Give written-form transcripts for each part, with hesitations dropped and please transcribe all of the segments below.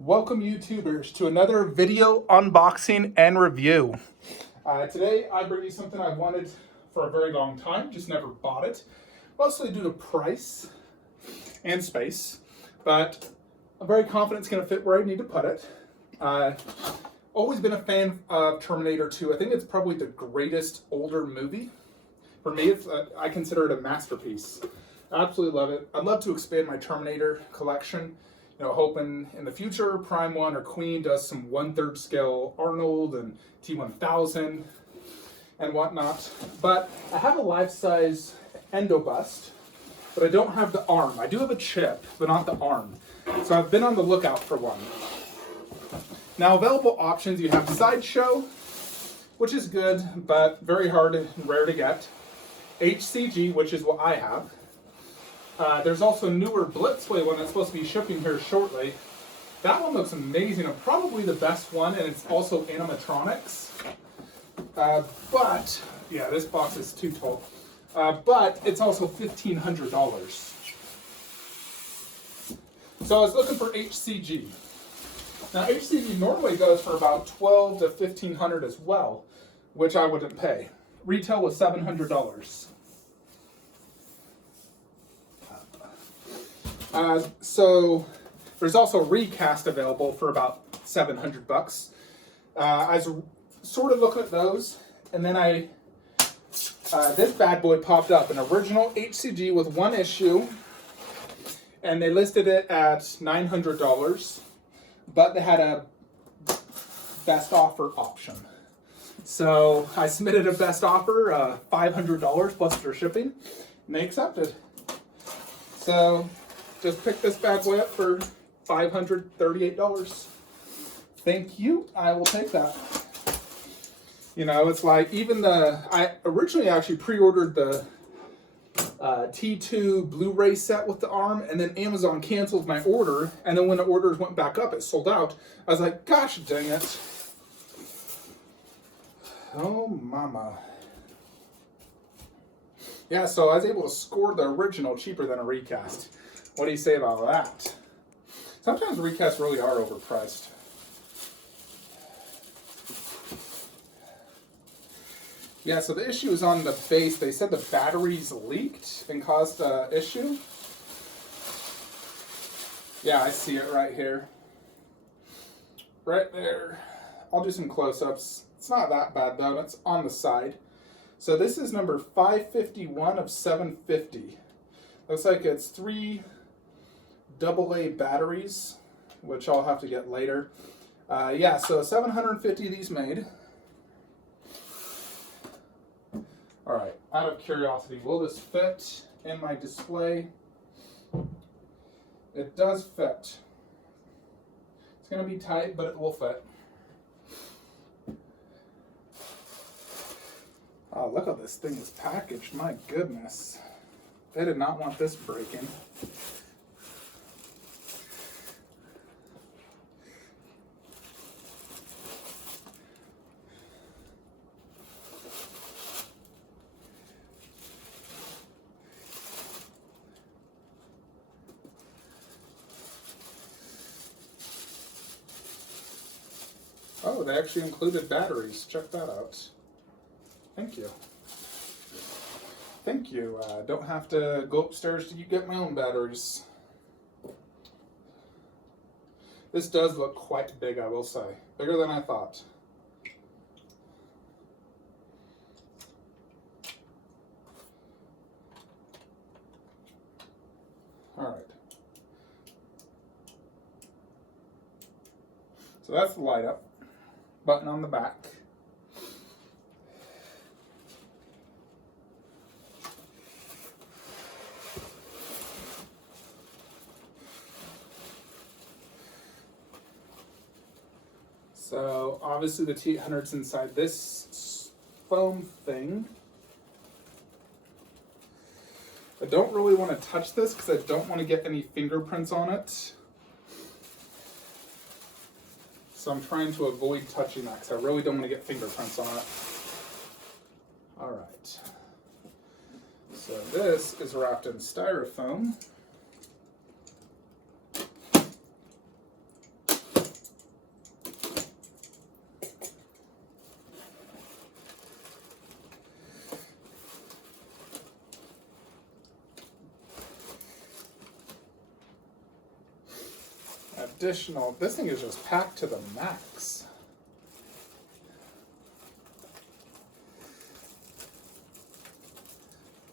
Welcome YouTubers to another video unboxing and review. Today I bring you something I've wanted for a very long time, just never bought it. Mostly due to price and space, but I'm very confident it's going to fit where I need to put it. Always been a fan of Terminator 2. I think it's probably the greatest older movie. For me, I consider it a masterpiece. I absolutely love it. I'd love to expand my Terminator collection. You know, hoping in the future Prime 1 or Queen does some 1/3 scale Arnold and T1000 and whatnot. But I have a life-size Endo bust, but I don't have the arm. I do have a chip, but not the arm. So I've been on the lookout for one. Now, available options, you have Sideshow, which is good, but very hard and rare to get. HCG, which is what I have. There's also a newer Blitzway one that's supposed to be shipping here shortly. That one looks amazing and probably the best one, and it's also animatronics. But, yeah, this box is too tall. But it's also $1,500. So I was looking for HCG. Now HCG normally goes for about $1,200 to $1,500 as well, which I wouldn't pay. Retail was $700. So there's also Recast available for about $700. I was sort of looking at those, and then this bad boy popped up, an original HCG with one issue, and they listed it at $900, but they had a best offer option. So I submitted a best offer, $500 plus their shipping, and they accepted. So just picked this bad boy up for $538. Thank you. I will take that. You know, it's like even I originally actually pre-ordered the T2 Blu-ray set with the arm, and then Amazon canceled my order, and then when the orders went back up, it sold out. I was like, gosh dang it. Oh, mama. Yeah, so I was able to score the original cheaper than a recast. What do you say about that? Sometimes recasts really are overpriced. Yeah, so the issue is on the base. They said the batteries leaked and caused the issue. Yeah, I see it right here. Right there. I'll do some close-ups. It's not that bad though, it's on the side. So this is number 551 of 750. Looks like it's 3 AA batteries, which I'll have to get later. Yeah, so 750 of these made. All right, out of curiosity, will this fit in my display? It does fit. It's gonna be tight, but it will fit. Oh, look how this thing is packaged, my goodness. They did not want this breaking. Oh, they actually included batteries. Check that out. Thank you. Thank you. Don't have to go upstairs to get my own batteries. This does look quite big, I will say. Bigger than I thought. All right. So that's the light up button on the back. So obviously the T800's inside this foam thing. I don't really want to touch this because I don't want to get any fingerprints on it. So I'm trying to avoid touching that because I really don't want to get fingerprints on it. All right. So this is wrapped in styrofoam. additional, this thing is just packed to the max.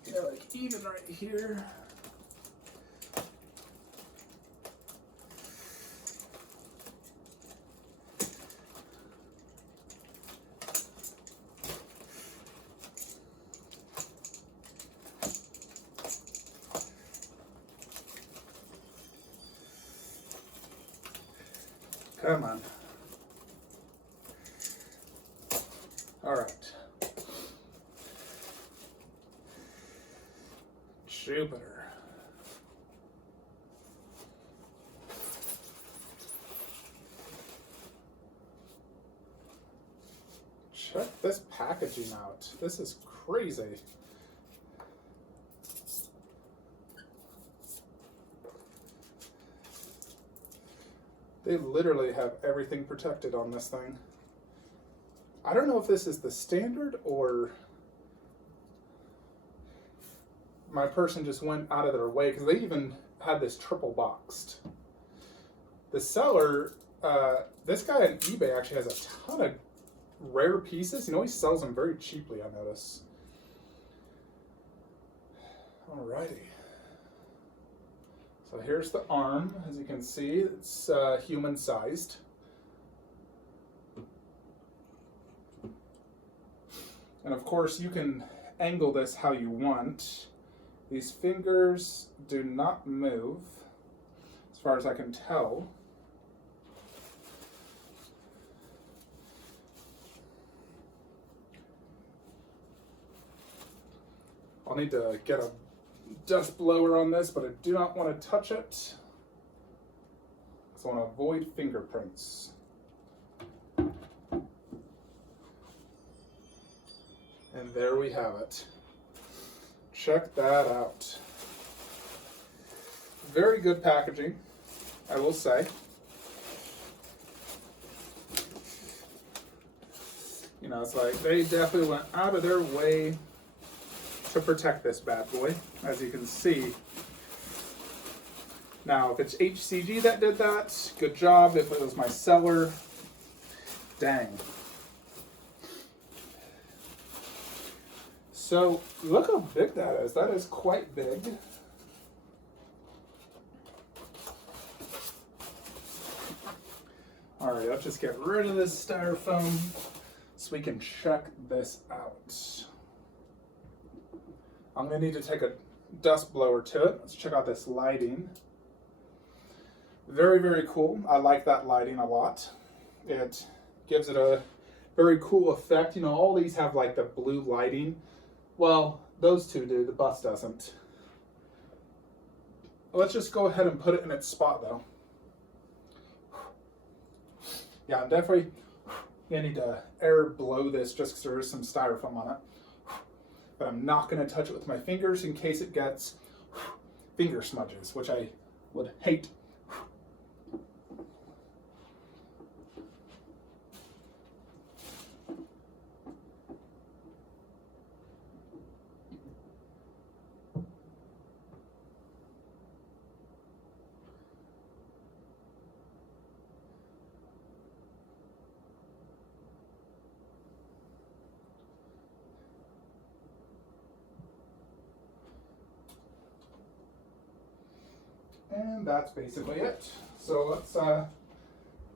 Yeah, like even right here. Come on. All right. Jupiter. Check this packaging out. This is crazy. They literally have everything protected on this thing. I don't know if this is the standard or my person just went out of their way, because they even had this triple boxed. The seller, this guy on eBay actually has a ton of rare pieces. You know, he sells them very cheaply, I notice. Alrighty. So here's the arm. As you can see, it's human-sized. And of course, you can angle this how you want. These fingers do not move, as far as I can tell. I'll need to get a dust blower on this, but I do not want to touch it, because I want to avoid fingerprints. And there we have it. Check that out. Very good packaging, I will say. You know, it's like they definitely went out of their way to protect this bad boy, as you can see. Now, if it's HCG that did that, good job. If it was my seller, dang. So, look how big that is. That is quite big. All right, let's just get rid of this styrofoam so we can check this out. I'm gonna need to take a dust blower to it. Let's check out this lighting. Very, very cool. I like that lighting a lot. It gives it a very cool effect. You know, all these have like the blue lighting. Well, those two do, the bus doesn't. Let's just go ahead and put it in its spot though. Yeah, I'm definitely gonna need to air blow this just because there is some styrofoam on it. But I'm not going to touch it with my fingers in case it gets finger smudges, which I would hate. And that's basically it. So let's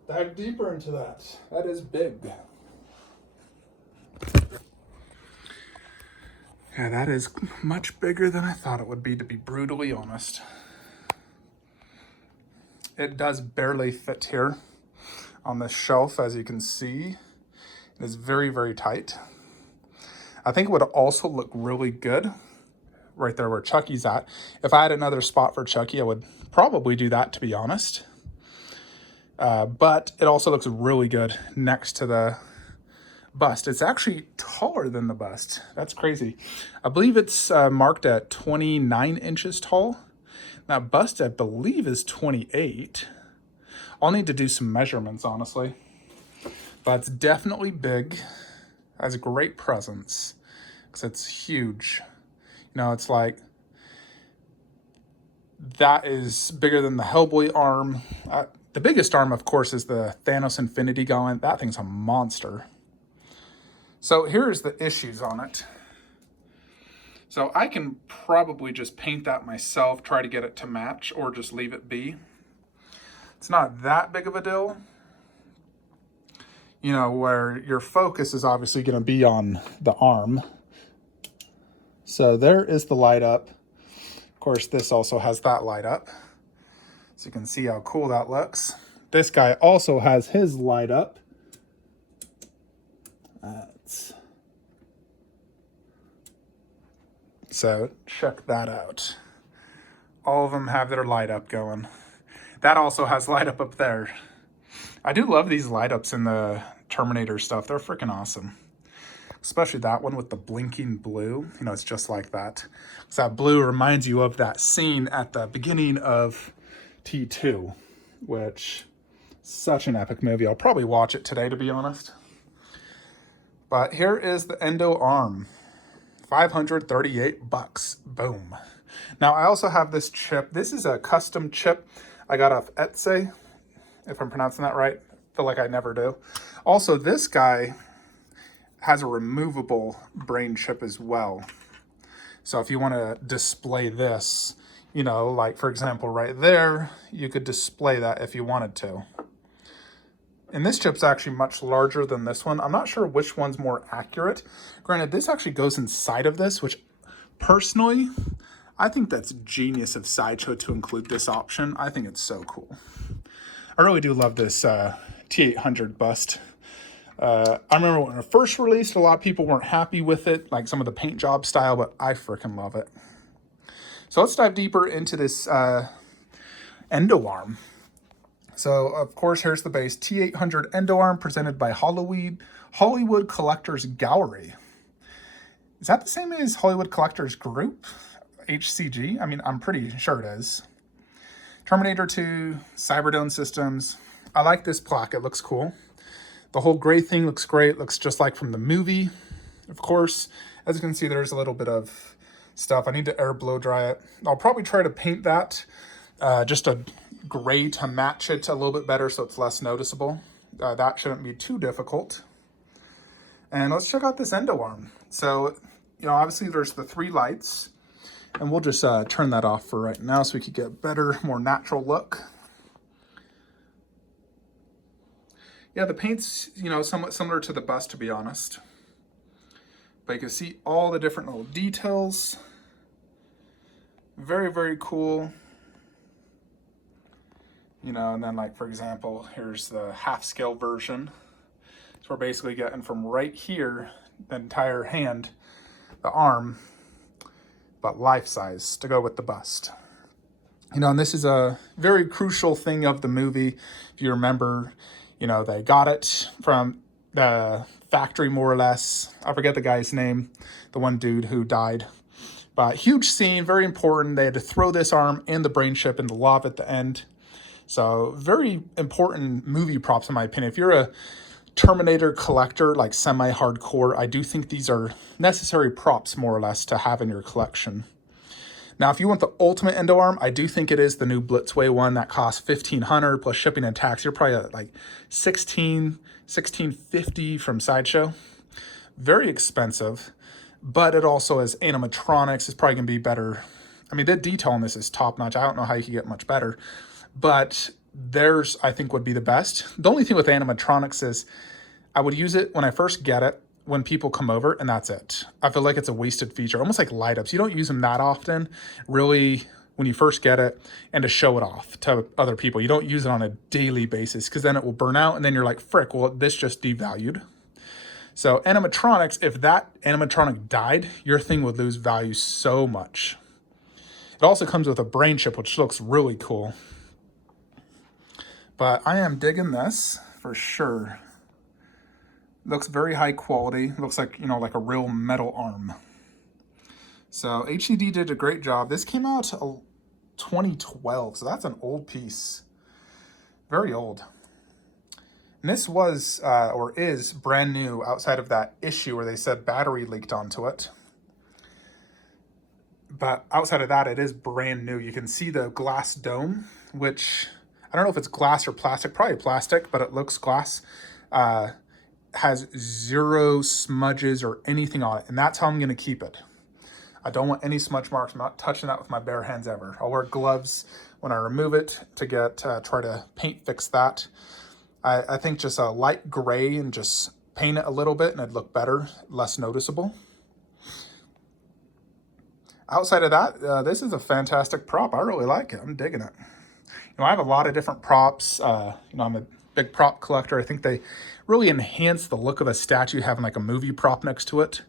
dive deeper into that. That is big. Yeah, that is much bigger than I thought it would be, to be brutally honest. It does barely fit here on this shelf, as you can see. It is very, very tight. I think it would also look really good right there where Chucky's at. If I had another spot for Chucky, I would probably do that, to be honest. But it also looks really good next to the bust. It's actually taller than the bust. That's crazy. I believe it's marked at 29 inches tall. That bust, I believe, is 28. I'll need to do some measurements, honestly. But it's definitely big. Has a great presence because it's huge. You know, it's like, that is bigger than the Hellboy arm. The biggest arm, of course, is the Thanos Infinity Gauntlet. That thing's a monster. So here's the issues on it. So I can probably just paint that myself, try to get it to match, or just leave it be. It's not that big of a deal. You know, where your focus is obviously going to be on the arm. So there is the light up. Of course, this also has that light up. So you can see how cool that looks. This guy also has his light up. So check that out. All of them have their light up going. That also has light up there. I do love these light ups in the Terminator stuff. They're freaking awesome. Especially that one with the blinking blue. You know, it's just like that. So that blue reminds you of that scene at the beginning of T2, which is such an epic movie. I'll probably watch it today, to be honest. But here is the Endo-Arm. $538. Boom. Now, I also have this chip. This is a custom chip I got off Etsy, if I'm pronouncing that right. I feel like I never do. Also, this guy has a removable brain chip as well. So if you want to display this, you know, like for example, right there, you could display that if you wanted to. And this chip's actually much larger than this one. I'm not sure which one's more accurate. Granted, this actually goes inside of this, which personally, I think that's genius of Sideshow to include this option. I think it's so cool. I really do love this T800 bust. I remember when it first released, a lot of people weren't happy with it, like some of the paint job style, but I freaking love it. So let's dive deeper into this Endo-Arm. So, of course, here's the base T800 Endo-Arm presented by Hollywood Collectors Gallery. Is that the same as Hollywood Collectors Group? HCG? I mean, I'm pretty sure it is. Terminator 2, Cyberdome Systems. I like this plaque. It looks cool. The whole gray thing looks great. Looks just like from the movie, of course. As you can see, there's a little bit of stuff. I need to air blow dry it. I'll probably try to paint that just a gray to match it a little bit better so it's less noticeable. That shouldn't be too difficult. And let's check out this Endo-Arm. So, you know, obviously there's the 3 lights. And we'll just turn that off for right now so we could get a better, more natural look. Yeah, the paint's, you know, somewhat similar to the bust, to be honest. But you can see all the different little details. Very, very cool. You know, and then like, for example, here's the half-scale version. So we're basically getting from right here, the entire hand, the arm, but life-size to go with the bust. You know, and this is a very crucial thing of the movie. If you remember, you know, they got it from the factory, more or less. I forget the guy's name, the one dude who died. But huge scene, very important. They had to throw this arm and the brain chip in the lava at the end. So very important movie props, in my opinion. If you're a Terminator collector, like semi-hardcore, I do think these are necessary props, more or less, to have in your collection. Now, if you want the ultimate Endo-Arm, I do think it is the new Blitzway one that costs $1,500 plus shipping and tax. You're probably at like $1,650 from Sideshow. Very expensive, but it also has animatronics. It's probably gonna be better. I mean, the detail on this is top notch. I don't know how you can get much better, but theirs I think would be the best. The only thing with animatronics is I would use it when I first get it, when people come over, and that's it. I feel like it's a wasted feature, almost like light ups. You don't use them that often, really, when you first get it, and to show it off to other people. You don't use it on a daily basis because then it will burn out, and then you're like, frick, well, this just devalued. So animatronics, if that animatronic died, your thing would lose value so much. It also comes with a brain chip, which looks really cool. But I am digging this for sure. Looks very high quality. Looks like, you know, like a real metal arm. So HCD did a great job. This came out 2012, so that's an old piece. Very old. And this was, or is, brand new outside of that issue where they said battery leaked onto it. But outside of that, it is brand new. You can see the glass dome, which I don't know if it's glass or plastic, probably plastic, but it looks glass. Has zero smudges or anything on it, and that's how I'm gonna keep it. I don't want any smudge marks. I'm not touching that with my bare hands ever. I'll wear gloves when I remove it to get try to paint fix that. I think just a light gray and just paint it a little bit and it'd look better, less noticeable. Outside of that, this is a fantastic prop. I really like it. I'm digging it. You know, I have a lot of different props. You know, I'm a big prop collector. I think they really enhance the look of a statue having like a movie prop next to it.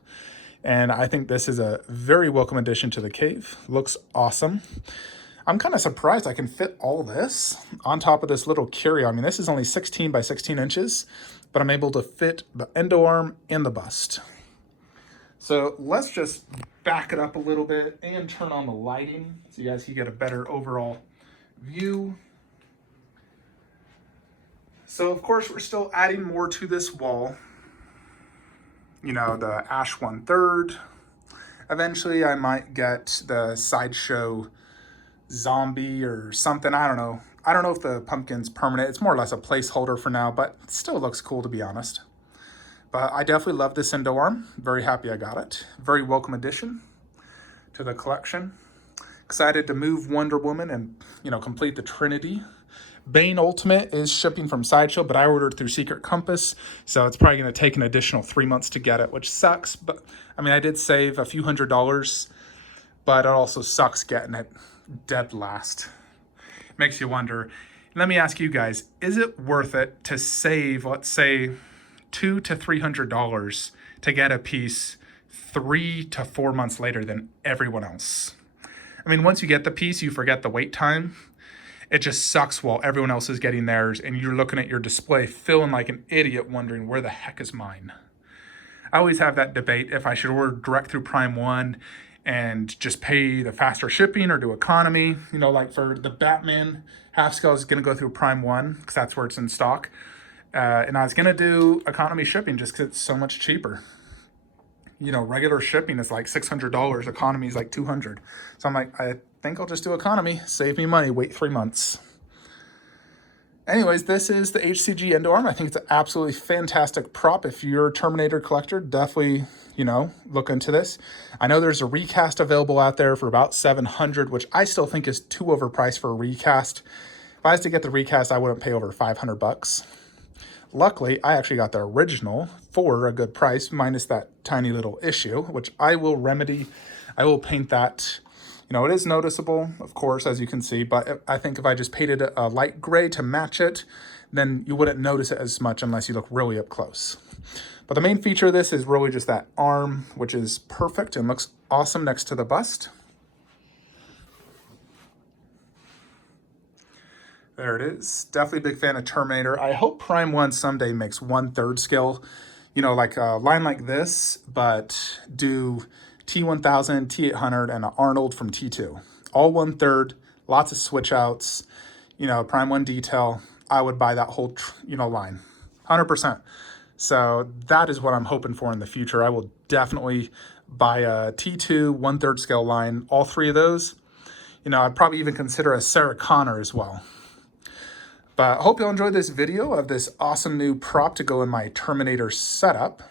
And I think this is a very welcome addition to the cave. Looks awesome. I'm kind of surprised I can fit all this on top of this little curio. I mean, this is only 16 by 16 inches, but I'm able to fit the Endo-Arm and the bust. So let's just back it up a little bit and turn on the lighting so you guys can get a better overall view. So of course, we're still adding more to this wall. You know, the ash 1/3. Eventually I might get the sideshow zombie or something. I don't know. I don't know if the pumpkin's permanent. It's more or less a placeholder for now, but it still looks cool to be honest. But I definitely love this Endo-Arm. Very happy I got it. Very welcome addition to the collection. Excited to move Wonder Woman and, you know, complete the Trinity. Bane Ultimate is shipping from Sideshow, but I ordered through Secret Compass, so it's probably going to take an additional 3 months to get it, which sucks. But I mean, I did save a few $100s, but it also sucks getting it dead last. Makes you wonder. Let me ask you guys, is it worth it to save, let's say, $200 to $300 to get a piece 3 to 4 months later than everyone else? I mean, once you get the piece, you forget the wait time. It just sucks while everyone else is getting theirs and you're looking at your display feeling like an idiot wondering where the heck is mine. I always have that debate if I should order direct through Prime 1 and just pay the faster shipping or do economy. You know, like for the Batman half scale is going to go through Prime 1 because that's where it's in stock. And I was going to do economy shipping just because it's so much cheaper. You know, regular shipping is like $600. Economy is like $200. So I'm like, I think I'll just do economy, save me money, wait 3 months. Anyways, this is the HCG Endo-Arm. I think it's an absolutely fantastic prop. If you're a Terminator collector, definitely, you know, look into this. I know there's a recast available out there for about $700, which I still think is too overpriced for a recast. If I was to get the recast, I wouldn't pay over $500. Luckily, I actually got the original for a good price, minus that tiny little issue, which I will remedy. I will paint that. You know, it is noticeable, of course, as you can see, but I think if I just painted a light gray to match it, then you wouldn't notice it as much unless you look really up close. But the main feature of this is really just that arm, which is perfect and looks awesome next to the bust. There it is. Definitely a big fan of Terminator. I hope Prime 1 someday makes 1/3 scale, you know, like a line like this, but do T1000, T800, and an Arnold from T2. All 1/3, lots of switch outs, you know, Prime 1 detail. I would buy that whole, you know, line, 100%. So that is what I'm hoping for in the future. I will definitely buy a T2 1/3 scale line, all 3 of those. You know, I'd probably even consider a Sarah Connor as well. But I hope you all enjoyed this video of this awesome new prop to go in my Terminator setup.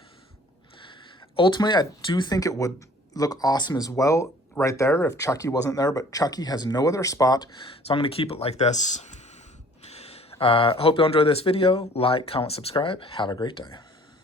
Ultimately, I do think it would look awesome as well right there if Chucky wasn't there, but Chucky has no other spot, so I'm going to keep it like this. Hope you all enjoyed this video. Like, comment, subscribe. Have a great day.